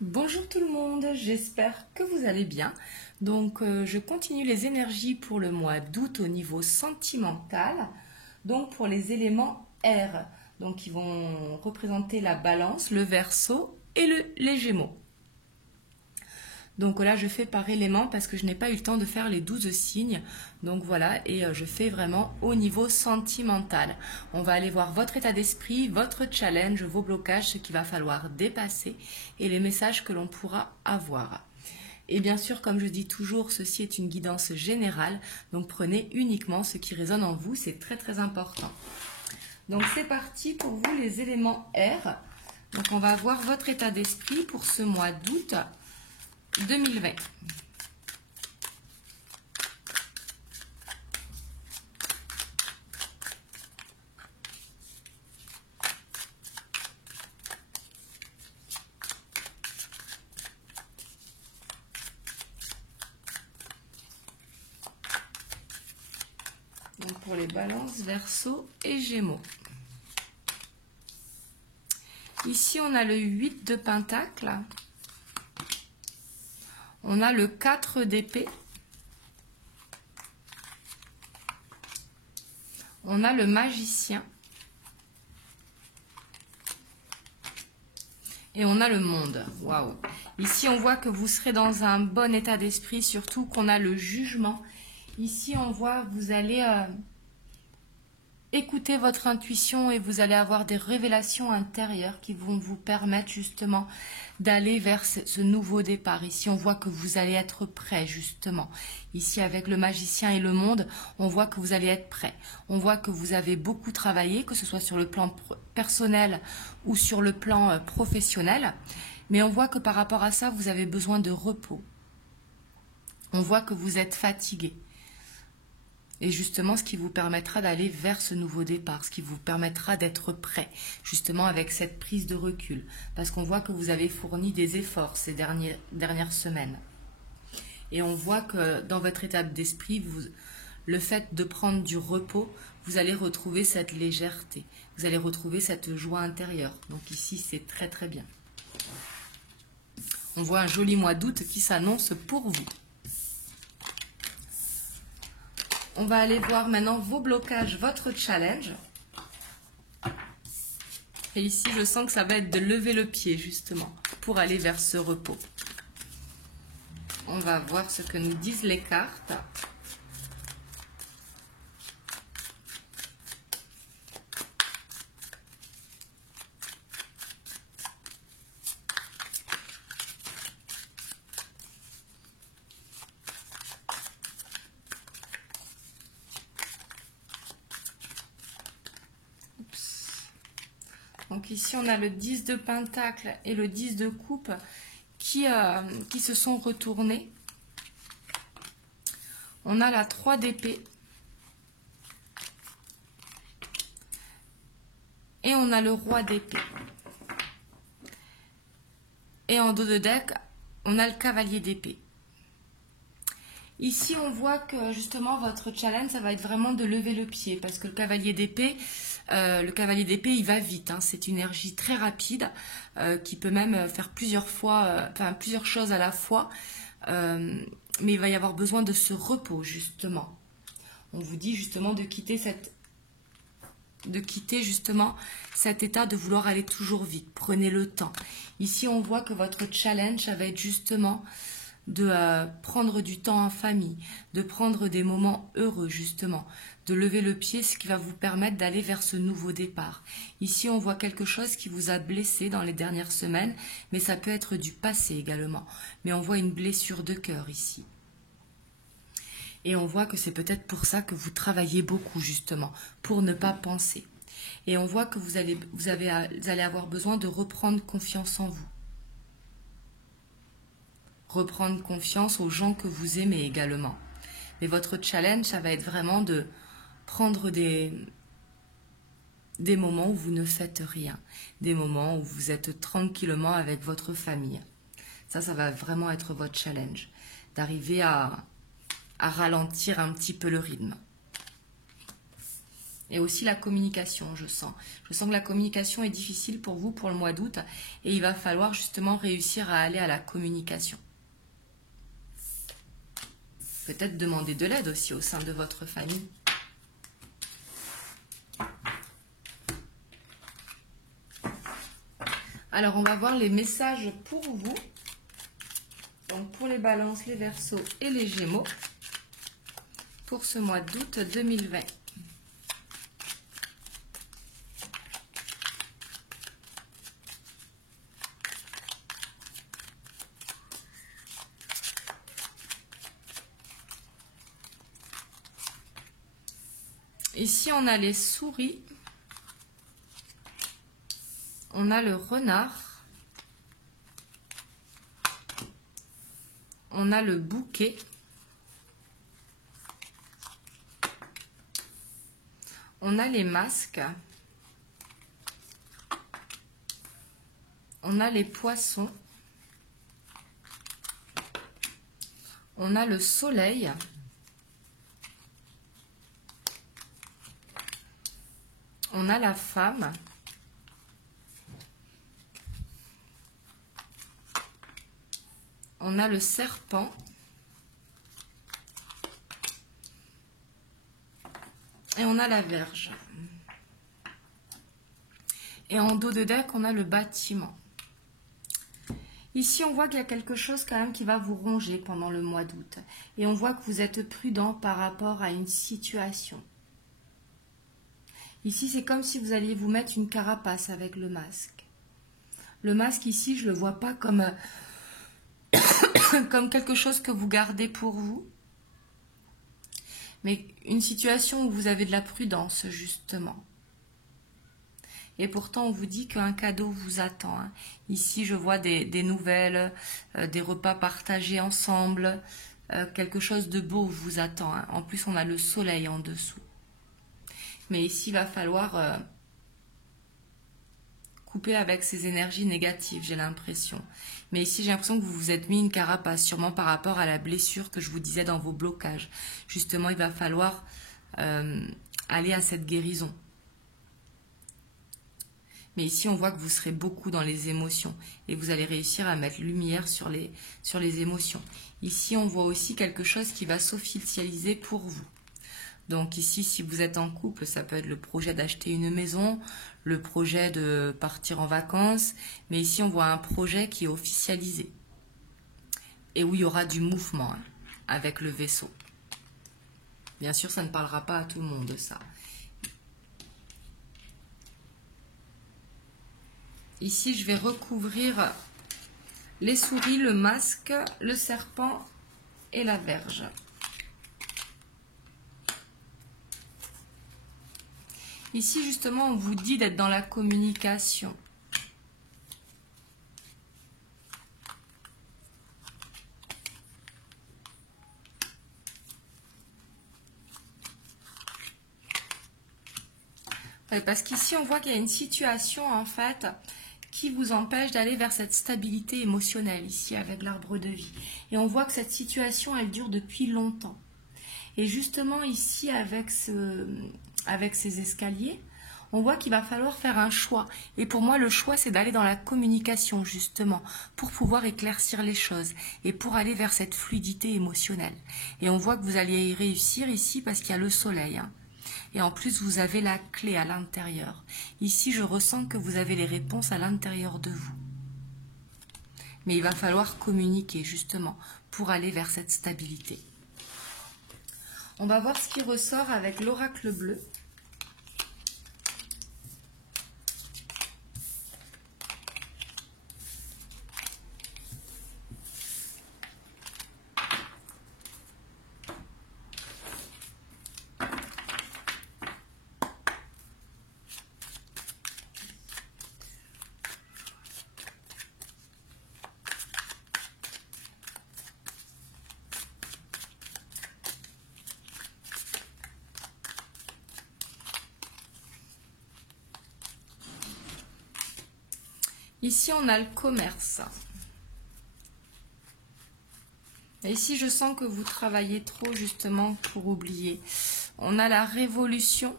Bonjour tout le monde, j'espère que vous allez bien. Donc je continue les énergies pour le mois d'août au niveau sentimental. Donc pour les éléments air, donc qui vont représenter la balance, le verseau et les gémeaux. Donc là, je fais par élément parce que je n'ai pas eu le temps de faire les 12 signes. Donc voilà, et je fais vraiment au niveau sentimental. On va aller voir votre état d'esprit, votre challenge, vos blocages, ce qu'il va falloir dépasser et les messages que l'on pourra avoir. Et bien sûr, comme je dis toujours, ceci est une guidance générale. Donc prenez uniquement ce qui résonne en vous, c'est très très important. Donc c'est parti pour vous les éléments R. Donc on va voir votre état d'esprit pour ce mois d'août 2020. Donc pour les balances, verseau et gémeaux. Ici, on a le 8 de pentacle. On a le 4 d'épée. On a le magicien. Et on a le monde. Waouh! Ici, on voit que vous serez dans un bon état d'esprit, surtout qu'on a le jugement. Ici, on voit que vous allez écouter votre intuition et vous allez avoir des révélations intérieures qui vont vous permettre justement d'aller vers ce nouveau départ. Ici, on voit que vous allez être prêt justement. Ici, avec le magicien et le monde, on voit que vous allez être prêt. On voit que vous avez beaucoup travaillé, que ce soit sur le plan personnel ou sur le plan professionnel. Mais on voit que par rapport à ça, vous avez besoin de repos. On voit que vous êtes fatigué. Et justement, ce qui vous permettra d'aller vers ce nouveau départ, ce qui vous permettra d'être prêt, justement avec cette prise de recul. Parce qu'on voit que vous avez fourni des efforts ces dernières semaines. Et on voit que dans votre état d'esprit, le fait de prendre du repos, vous allez retrouver cette légèreté. Vous allez retrouver cette joie intérieure. Donc ici, c'est très très bien. On voit un joli mois d'août qui s'annonce pour vous. On va aller voir maintenant vos blocages, votre challenge. Et ici, je sens que ça va être de lever le pied, justement, pour aller vers ce repos. On va voir ce que nous disent les cartes. Donc ici, on a le 10 de pentacle et le 10 de coupe qui se sont retournés. On a la 3 d'épée. Et on a le roi d'épée. Et en dos de deck, on a le cavalier d'épée. Ici, on voit que justement, votre challenge, ça va être vraiment de lever le pied. Parce que le cavalier d'épée, il va vite. Hein. C'est une énergie très rapide qui peut même faire plusieurs choses à la fois. Mais il va y avoir besoin de ce repos, justement. On vous dit justement de quitter justement cet état de vouloir aller toujours vite. Prenez le temps. Ici, on voit que votre challenge, ça va être justement de prendre du temps en famille, de prendre des moments heureux justement, de lever le pied, ce qui va vous permettre d'aller vers ce nouveau départ. Ici, on voit quelque chose qui vous a blessé dans les dernières semaines, mais ça peut être du passé également. Mais on voit une blessure de cœur ici. Et on voit que c'est peut-être pour ça que vous travaillez beaucoup justement, pour ne pas penser. Et on voit que vous allez avoir besoin de reprendre confiance en vous. Reprendre confiance aux gens que vous aimez également. Mais votre challenge, ça va être vraiment de prendre des moments où vous ne faites rien. Des moments où vous êtes tranquillement avec votre famille. Ça va vraiment être votre challenge. D'arriver à ralentir un petit peu le rythme. Et aussi la communication, je sens. Je sens que la communication est difficile pour vous pour le mois d'août. Et il va falloir justement réussir à aller à la communication. Peut-être demander de l'aide aussi au sein de votre famille. Alors, on va voir les messages pour vous. Donc, pour les balances, les verseaux et les gémeaux. Pour ce mois d'août 2020. Ici, on a les souris. On a le renard. On a le bouquet. On a les masques. On a les poissons. On a le soleil. On a la femme. On a le serpent. Et on a la Vierge. Et en dos de deck, on a le bâtiment. Ici, on voit qu'il y a quelque chose quand même qui va vous ronger pendant le mois d'août. Et on voit que vous êtes prudent par rapport à une situation. Ici, c'est comme si vous alliez vous mettre une carapace avec le masque. Le masque, ici, je ne le vois pas comme, comme quelque chose que vous gardez pour vous. Mais une situation où vous avez de la prudence, justement. Et pourtant, on vous dit qu'un cadeau vous attend. Hein. Ici, je vois des nouvelles, des repas partagés ensemble. Quelque chose de beau vous attend. Hein. En plus, on a le soleil en dessous. Mais ici, il va falloir couper avec ces énergies négatives, j'ai l'impression. Mais ici, j'ai l'impression que vous vous êtes mis une carapace, sûrement par rapport à la blessure que je vous disais dans vos blocages. Justement, il va falloir aller à cette guérison. Mais ici, on voit que vous serez beaucoup dans les émotions et vous allez réussir à mettre lumière sur les émotions. Ici, on voit aussi quelque chose qui va s'officialiser pour vous. Donc ici, si vous êtes en couple, ça peut être le projet d'acheter une maison, le projet de partir en vacances. Mais ici, on voit un projet qui est officialisé et où il y aura du mouvement hein, avec le vaisseau. Bien sûr, ça ne parlera pas à tout le monde, ça. Ici, je vais recouvrir les souris, le masque, le serpent et la Vierge. Ici, justement, on vous dit d'être dans la communication. Parce qu'ici, on voit qu'il y a une situation, en fait, qui vous empêche d'aller vers cette stabilité émotionnelle, ici, avec l'arbre de vie. Et on voit que cette situation, elle dure depuis longtemps. Et justement, ici, avec ces escaliers, on voit qu'il va falloir faire un choix. Et pour moi, le choix, c'est d'aller dans la communication, justement, pour pouvoir éclaircir les choses et pour aller vers cette fluidité émotionnelle. Et on voit que vous allez y réussir ici parce qu'il y a le soleil, hein. Et en plus, vous avez la clé à l'intérieur. Ici, je ressens que vous avez les réponses à l'intérieur de vous. Mais il va falloir communiquer, justement, pour aller vers cette stabilité. On va voir ce qui ressort avec l'oracle bleu. Ici, on a le commerce. Et ici, je sens que vous travaillez trop, justement, pour oublier. On a la révolution.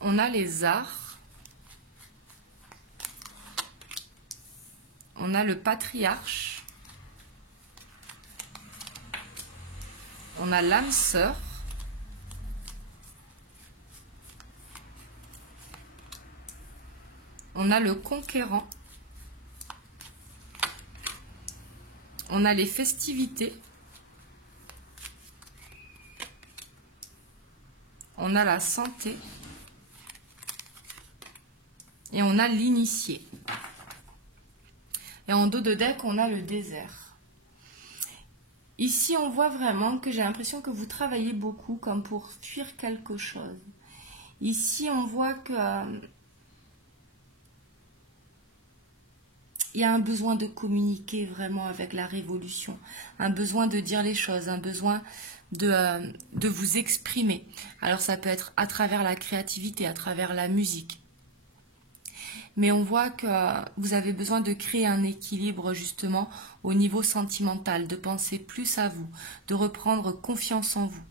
on a les arts, on a le patriarche, on a l'âme sœur, on a le conquérant, on a les festivités, on a la santé et on a l'initié. Et en dos de deck, on a le désert. Ici, on voit vraiment que j'ai l'impression que vous travaillez beaucoup comme pour fuir quelque chose. Ici, on voit que il y a un besoin de communiquer vraiment avec la révolution, un besoin de dire les choses, un besoin de vous exprimer. Alors ça peut être à travers la créativité, à travers la musique. Mais on voit que vous avez besoin de créer un équilibre justement au niveau sentimental, de penser plus à vous, de reprendre confiance en vous.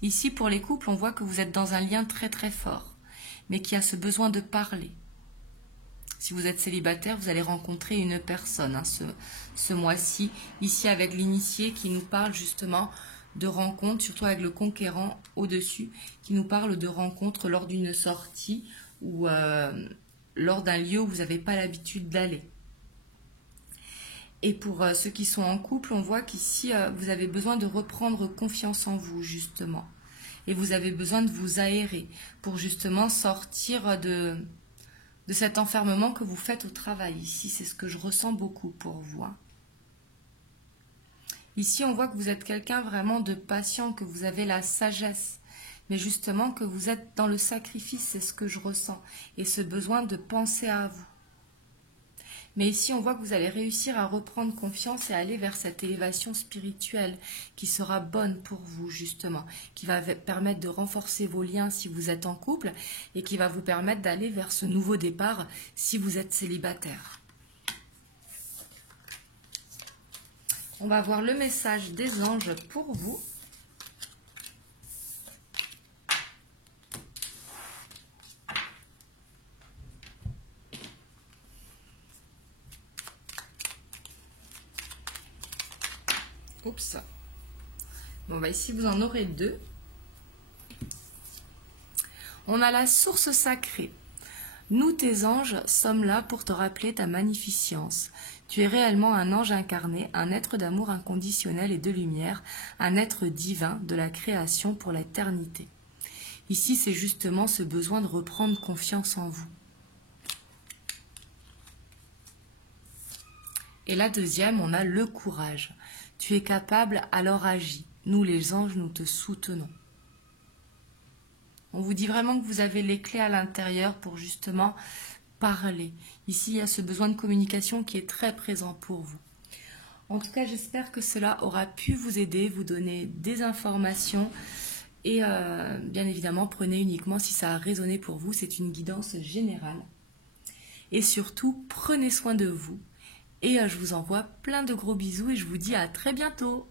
Ici, pour les couples, on voit que vous êtes dans un lien très très fort, mais qui a ce besoin de parler. Si vous êtes célibataire, vous allez rencontrer une personne ce mois-ci, ici avec l'initié qui nous parle justement de rencontres, surtout avec le conquérant au-dessus, qui nous parle de rencontres lors d'une sortie ou lors d'un lieu où vous n'avez pas l'habitude d'aller. Et pour ceux qui sont en couple, on voit qu'ici, vous avez besoin de reprendre confiance en vous, justement. Et vous avez besoin de vous aérer pour justement sortir de cet enfermement que vous faites au travail. Ici, c'est ce que je ressens beaucoup pour vous. Ici, on voit que vous êtes quelqu'un vraiment de patient, que vous avez la sagesse, mais justement que vous êtes dans le sacrifice, c'est ce que je ressens, et ce besoin de penser à vous. Mais ici, on voit que vous allez réussir à reprendre confiance et aller vers cette élévation spirituelle qui sera bonne pour vous, justement, qui va permettre de renforcer vos liens si vous êtes en couple et qui va vous permettre d'aller vers ce nouveau départ si vous êtes célibataire. On va voir le message des anges pour vous. Oups. Bon, bah ici, vous en aurez deux. On a la source sacrée. Nous, tes anges, sommes là pour te rappeler ta magnificence. Tu es réellement un ange incarné, un être d'amour inconditionnel et de lumière, un être divin de la création pour l'éternité. Ici, c'est justement ce besoin de reprendre confiance en vous. Et la deuxième, on a le courage. Tu es capable, alors agis. Nous, les anges, nous te soutenons. On vous dit vraiment que vous avez les clés à l'intérieur pour justement parler. Ici, il y a ce besoin de communication qui est très présent pour vous. En tout cas, j'espère que cela aura pu vous aider, vous donner des informations. Et bien évidemment, prenez uniquement si ça a résonné pour vous. C'est une guidance générale. Et surtout, prenez soin de vous. Et je vous envoie plein de gros bisous et je vous dis à très bientôt.